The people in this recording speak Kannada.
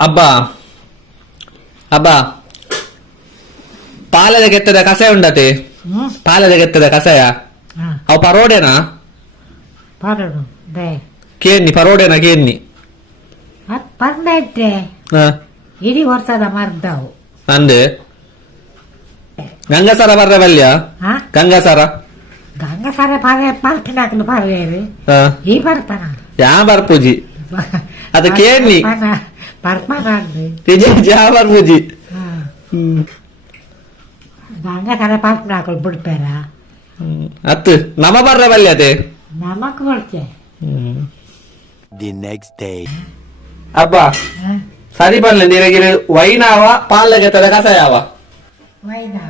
ಅಬ್ಬಾ ಅಬ್ಬಾ ಪಾಲದ ಕೆತ್ತದ ಕಷಾಯ ಉಂಡತೆ ಪಾಲದ ಕೆತ್ತದ ಕಷಾಯ ಅವು ಪರೋಡೆನಾ ಪರೋಡು ದೇ ಕೇನ್ನಿ ಪರೋಡೆನಾ ಕೇನ್ನಿ ಪರ್ನೈತೆ ಇಡೀ ವರ್ಷದ ಮರ್ದವು ಅಂದೆ ಗಂಗಸರ ಬರ್ರ ಬಲ್ಯ ಗಂಗಸರ ಗಂಗಸರ ಪರ್ವೆ ಪಲ್ಪಿನಾಕಲು ಪರ್ವೇರು ಈ ಬರ್ತಾನ ಯಾ ಬರ್ಪೂಜಿ ಅದು ಕೇನ್ನಿ ಬರ್ಪಾನ ಯಾ ಬರ್ಪೂಜಿ ಗಂಗಸರ ಪಲ್ಪಿನಾಕಲು ಬಿಡ್ತಾರ ಅತ್ತು ನಮ ಬರ್ರ ಬಲ್ಯತೆ ನಮಕ್ ಕೊಡ್ತೆ The next day. ಅಬ್ಬಾ ಸರಿ ಬರ್ಲಿ ನಿನಗೆ ವೈನಾವ ಪಾಲಗೆ ತರ ಕಷಾಯವ ವೈನಾ